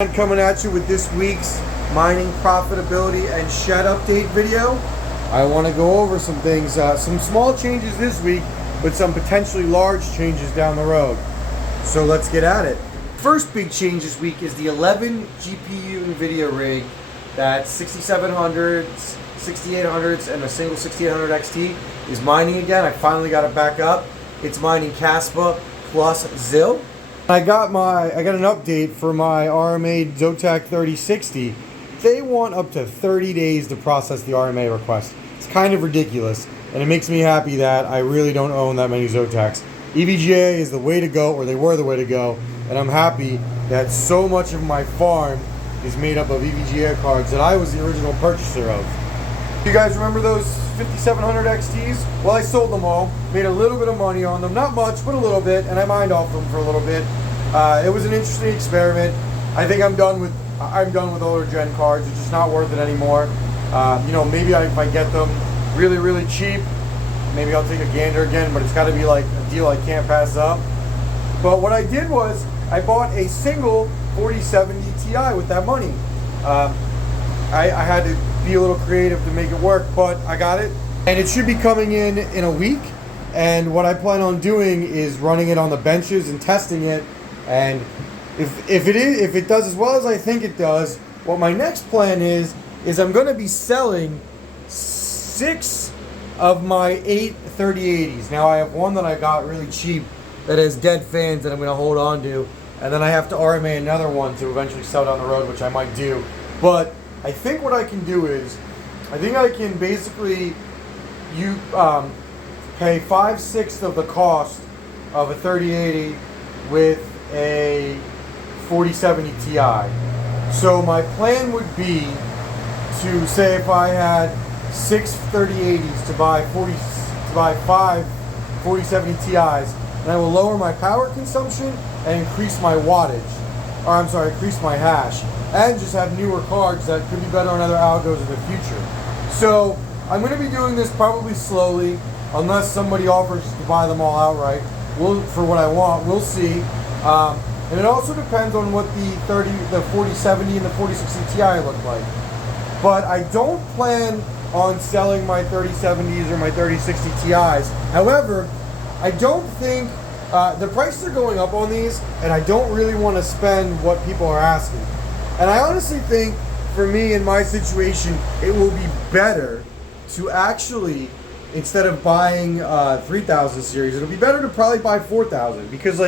I'm coming at you with this week's mining profitability and shed update video. I want to go over some things, some small changes this week, but some potentially large changes down the road. So let's get at it. First big change this week is the 11 GPU NVIDIA rig. That's 6700s, 6800s, and a single 6800 XT is mining again. I finally got it back up. It's mining KASPA plus ZIL. I got an update for my RMA Zotac 3060. They want up to 30 days to process the RMA request. It's kind of ridiculous, and it makes me happy that I really don't own that many Zotacs. EVGA is the way to go, or they were the way to go, and I'm happy that so much of my farm is made up of EVGA cards that I was the original purchaser of. You guys remember those 5700 XTs? Well, I sold them all, made a little bit of money on them, not much, but a little bit, and I mined off them for a little bit. It was an interesting experiment. I think I'm done with older gen cards. It's just not worth it anymore. Maybe if I get them really cheap, maybe I'll take a gander again, but it's got to be like a deal I can't pass up. But what I did was I bought a single 4070 Ti with that money. I had to be a little creative to make it work, but I got it, and it should be coming in a week. And what I plan on doing is running it on the benches and testing it. And if it does as well as I think it does, what my next plan is I'm going to be selling 6 of my 8 3080s. Now I have one that I got really cheap that has dead fans that I'm going to hold on to, and then I have to RMA another one to eventually sell down the road, which I might do. But I think what I can do is, I think I can basically pay 5/6 of the cost of a 3080 with a 4070 Ti. So my plan would be to say if I had 6 3080s to buy 5 4070 Ti's, and I will lower my power consumption and increase my wattage, increase my hash, and just have newer cards that could be better on other algos in the future. So I'm going to be doing this probably slowly, unless somebody offers to buy them all outright. For what I want, we'll see. And it also depends on what the 4070 and the 4060 Ti look like. But I don't plan on selling my 3070s or my 3060 Ti's. However, I don't think the prices are going up on these, and I don't really want to spend what people are asking. And I honestly think, for me in my situation, it will be better to actually, instead of buying 3000 series, it'll be better to probably buy 4000, because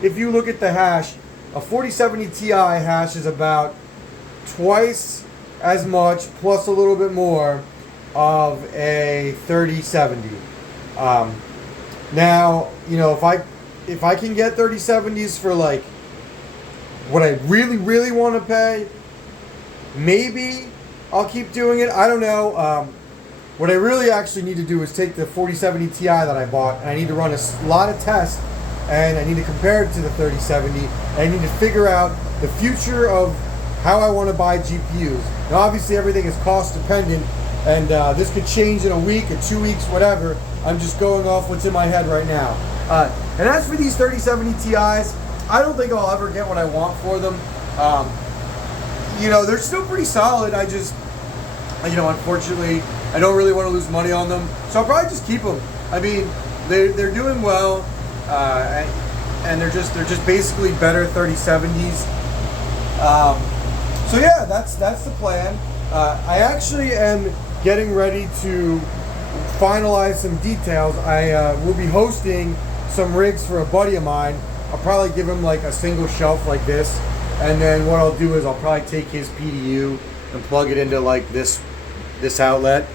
if you look at the hash, a 4070 Ti hash is about twice as much plus a little bit more of a 3070. Now, if I can get 3070s for what I really want to pay, maybe I'll keep doing it. I don't know. What I really actually need to do is take the 4070 Ti that I bought, and I need to run a lot of tests, and I need to compare it to the 3070, and I need to figure out the future of how I want to buy GPUs. Now, obviously, everything is cost dependent, and this could change in a week or 2 weeks, whatever. I'm just going off what's in my head right now. And as for these 3070 Ti's, I don't think I'll ever get what I want for them. They're still pretty solid. I just, unfortunately, I don't really want to lose money on them, so I'll probably just keep them. I mean, they're doing well, and they're just basically better 3070s. So yeah, that's the plan. I actually am getting ready to finalize some details. I will be hosting some rigs for a buddy of mine. I'll probably give him a single shelf like this, and then what I'll do is I'll probably take his PDU and plug it into this outlet,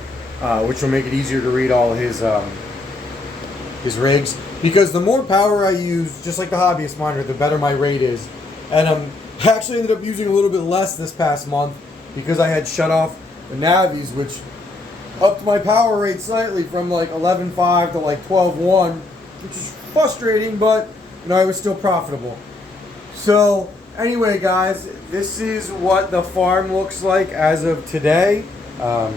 which will make it easier to read all his rigs. Because the more power I use, just like the hobbyist miner, the better my rate is. And I actually ended up using a little bit less this past month because I had shut off the Navis, which upped my power rate slightly from 11.5 to 12.1, which is frustrating, but I was still profitable. So anyway, guys, this is what the farm looks like as of today. I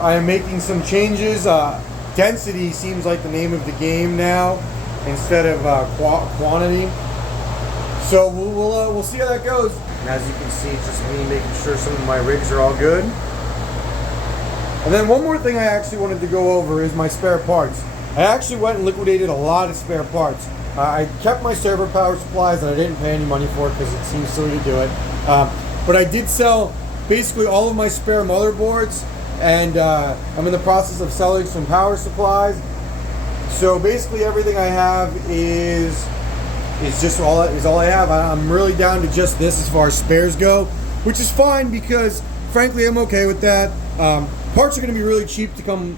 am making some changes. Density seems like the name of the game now instead of quantity. So we'll see how that goes. And as you can see, it's just me making sure some of my rigs are all good. And then one more thing I actually wanted to go over is my spare parts. I actually went and liquidated a lot of spare parts. I kept my server power supplies and I didn't pay any money for it because it seems silly to do it. But I did sell basically all of my spare motherboards, and I'm in the process of selling some power supplies. So basically everything I have is just all I have. I'm really down to just this as far as spares go, which is fine because frankly I'm okay with that. Parts are going to be really cheap to come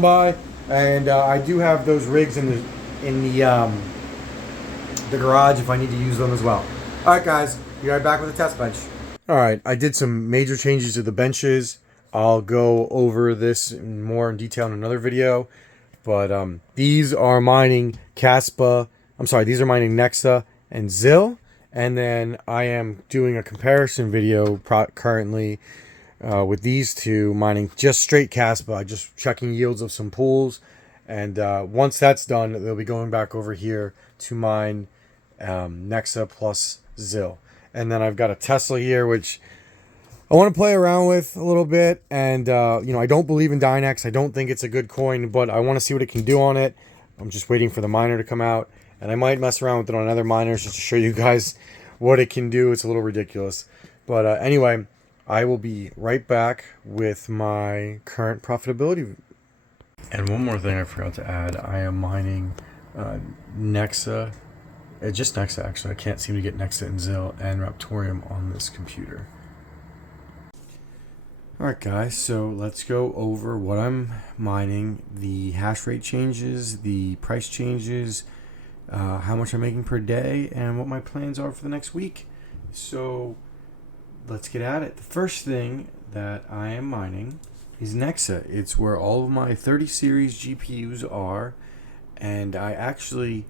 by, and I do have those rigs in the garage if I need to use them as well. All right, guys, be right back with the test bench. All right, I did some major changes to the benches. I'll go over this more in detail in another video, but these are mining KASPA. These are mining NEXA and ZIL, and then I am doing a comparison video currently with these two mining just straight KASPA, just checking yields of some pools. And once that's done, they'll be going back over here to mine NEXA plus ZIL. And then I've got a Tesla here, which I want to play around with a little bit. And, I don't believe in Dynex. I don't think it's a good coin, but I want to see what it can do on it. I'm just waiting for the miner to come out. And I might mess around with it on other miners just to show you guys what it can do. It's a little ridiculous. But anyway, I will be right back with my current profitability. And one more thing I forgot to add, I am mining NEXA, just NEXA actually. I can't seem to get NEXA and ZIL and Raptorium on this computer. Alright guys, so let's go over what I'm mining, the hash rate changes, the price changes, how much I'm making per day, and what my plans are for the next week. So let's get at it. The first thing that I am mining is NEXA. It's where all of my 30 series GPUs are, and I actually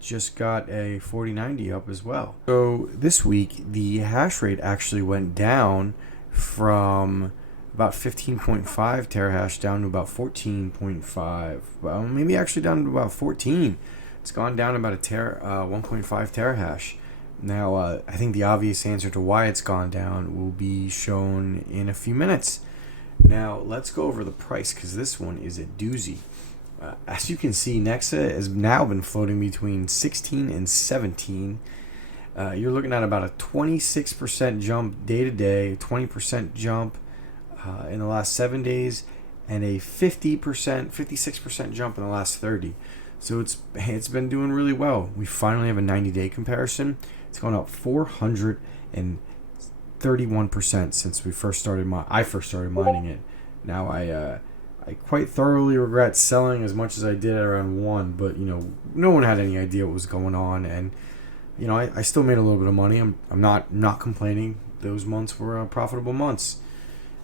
just got a 4090 up as well. So this week the hash rate actually went down from about 15.5 terahash down to about 14.5. Well, maybe actually down to about 14. It's gone down about 1.5 terahash. Now I think the obvious answer to why it's gone down will be shown in a few minutes. Now let's go over the price, because this one is a doozy. As you can see, NEXA has now been floating between 16 and 17. You're looking at about a 26% jump day to day, 20% jump in the last 7 days, and a 56% jump in the last 30. So it's been doing really well. We finally have a 90-day comparison. It's gone up 431% since I first started mining it. Now I quite thoroughly regret selling as much as I did at around 1, but no one had any idea what was going on, and I still made a little bit of money. I'm not complaining. Those months were profitable months.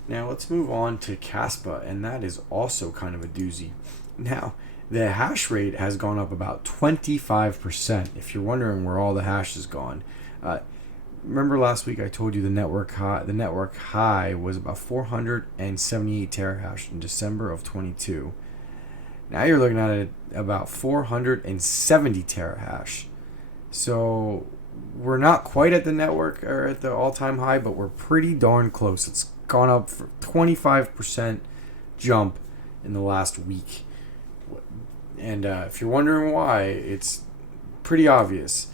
Now let's move on to KASPA, and that is also kind of a doozy. Now the hash rate has gone up about 25%. If you're wondering where all the hash has gone, remember last week I told you the network high was about 478 terahash in December of 22. Now you're looking at it about 470 terahash. So we're not quite at the network or at the all-time high, but we're pretty darn close. It's gone up for 25% jump in the last week. And if you're wondering why, it's pretty obvious.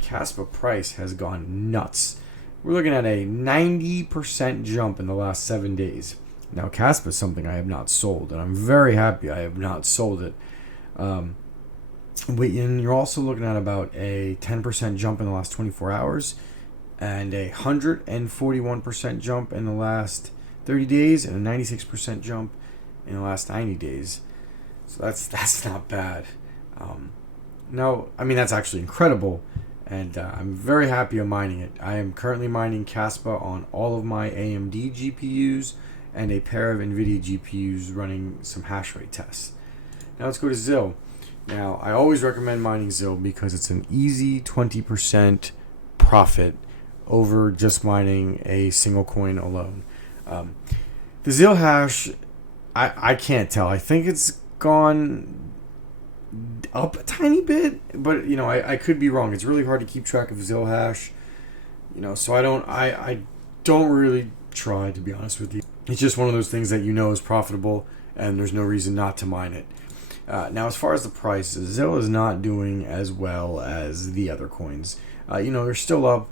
KASPA price has gone nuts. We're looking at a 90% jump in the last 7 days. Now KASPA is something I have not sold, and I'm very happy I have not sold it. And you're also looking at about a 10% jump in the last 24 hours, and a 141% jump in the last 30 days, and a 96% jump in the last 90 days. So that's not bad. No, I mean that's actually incredible, and I'm very happy I'm mining it. I am currently mining KASPA on all of my AMD GPUs and a pair of NVIDIA GPUs running some hash rate tests. Now let's go to ZIL. Now I always recommend mining ZIL because it's an easy 20% profit over just mining a single coin alone. The ZIL hash, I can't tell. I think it's gone up a tiny bit, but I could be wrong. It's really hard to keep track of ZIL hash, so I don't really try, to be honest with you. It's just one of those things that is profitable, and there's no reason not to mine it. Now, as far as the prices, ZIL is not doing as well as the other coins. They're still up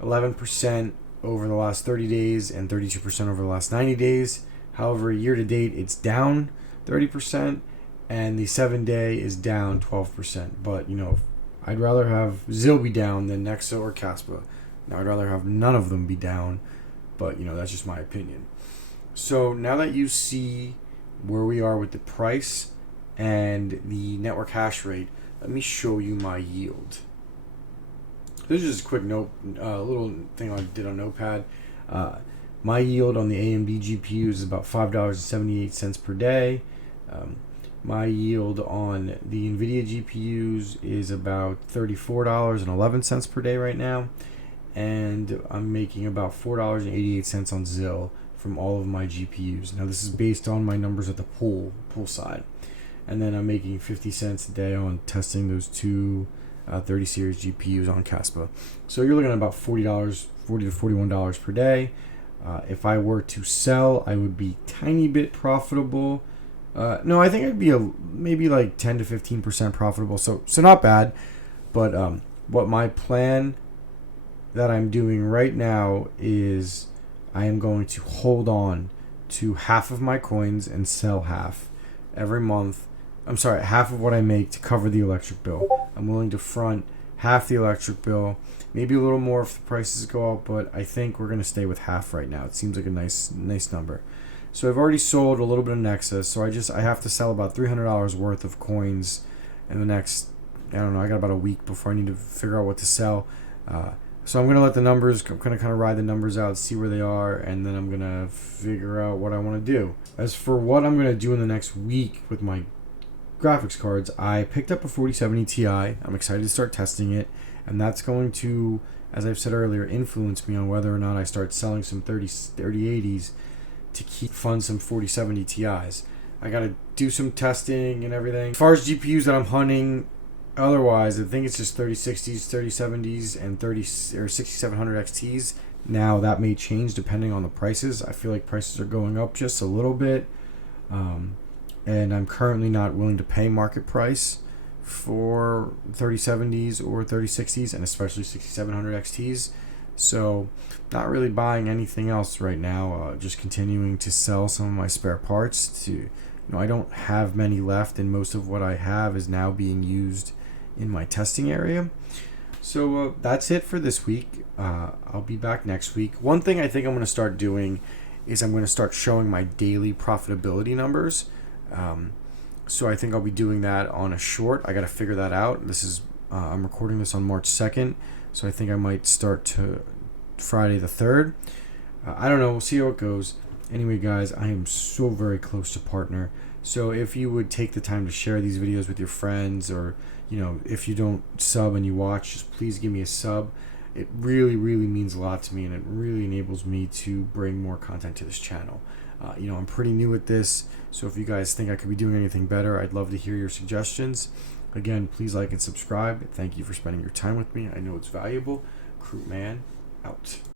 11% over the last 30 days and 32% over the last 90 days. However, year to date, it's down 30%, and the 7-day is down 12%. But, I'd rather have ZIL be down than NEXA or KASPA. Now, I'd rather have none of them be down, but, that's just my opinion. So now that you see where we are with the price and the network hash rate, let me show you my yield. This is just a quick little thing I did on Notepad. My yield on the AMD GPUs is about $5.78 per day. My yield on the NVIDIA GPUs is about $34.11 per day right now. And I'm making about $4.88 on ZIL from all of my GPUs. Now, this is based on my numbers at the pool side. And then I'm making 50 cents a day on testing those two 30 series GPUs on KASPA. So you're looking at about $40 to $41 per day. If I were to sell, I would be tiny bit profitable. No, I think I'd be maybe like 10 to 15% profitable. So not bad. But what my plan that I'm doing right now is I am going to hold on to half of my coins and sell half every month. I'm sorry, half of what I make to cover the electric bill. I'm willing to front half the electric bill, maybe a little more if the prices go up, but I think we're going to stay with half right now. It seems like a nice number. So I've already sold a little bit of NEXA, so I have to sell about $300 worth of coins in the next, I got about a week before I need to figure out what to sell. So I'm going to let the numbers, kind of ride the numbers out, see where they are, and then I'm going to figure out what I want to do. As for what I'm going to do in the next week with my graphics cards, I picked up a 4070 Ti. I'm excited to start testing it, and that's going to, as I've said earlier, influence me on whether or not I start selling some 3080s to fund some 4070 Ti's. I got to do some testing and everything. As far as GPUs that I'm hunting, otherwise, I think it's just 3060s, 3070s, and 6700 XTs. Now, that may change depending on the prices. I feel like prices are going up just a little bit. And I'm currently not willing to pay market price for 3070s or 3060s, and especially 6700 XTs. So, not really buying anything else right now. Just continuing to sell some of my spare parts. I don't have many left, and most of what I have is now being used in my testing area. So that's it for this week. I'll be back next week. One thing I think I'm going to start doing is I'm going to start showing my daily profitability numbers. So I think I'll be doing that on a short. I got to figure that out. I'm recording this on March 2nd, so I think I might start to Friday the 3rd. I don't know. We'll see how it goes. Anyway, guys, I am so very close to partner. So if you would take the time to share these videos with your friends, or if you don't sub and you watch, just please give me a sub. It really, really means a lot to me, and it really enables me to bring more content to this channel. I'm pretty new at this, so if you guys think I could be doing anything better, I'd love to hear your suggestions. Again, please like and subscribe. Thank you for spending your time with me. I know it's valuable. Crew Man, out.